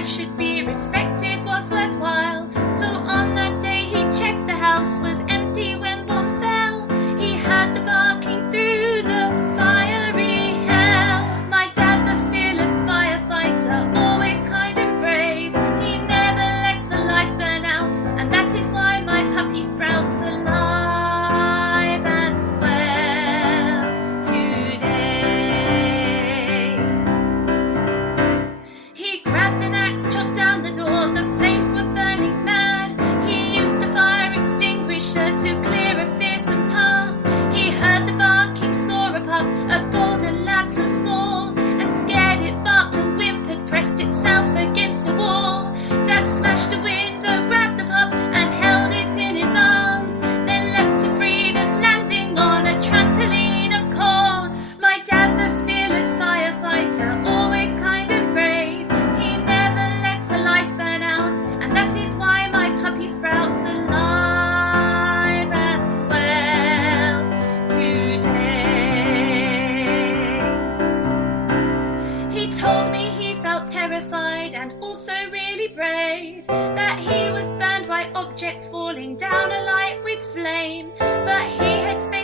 life should be respected was worthwhile. So on that day he checked the house was empty when bombs fell. He heard the barking through the fiery hell. My dad, the fearless firefighter, always kind and brave. He never lets a life burn out, and that is why my puppy sprouts alive and well today. He grabbed an axe, chopped down the door, the flames were burning mad. He used a fire extinguisher to clear a fearsome path. He heard the barking, saw a pup, a golden lab so small, and scared it barked and whimpered, pressed itself against a wall. Dad smashed a window, grabbed the pup and held it in his arms, then leapt to freedom, landing on a trampoline, of course. My dad, the fearless firefighter, always kind and brave. He never lets a life burn out, and that is why my puppy sprouts alive and well today. He told me he felt terrified and also really brave, that he was burned by objects falling down a light with flame, but he had failed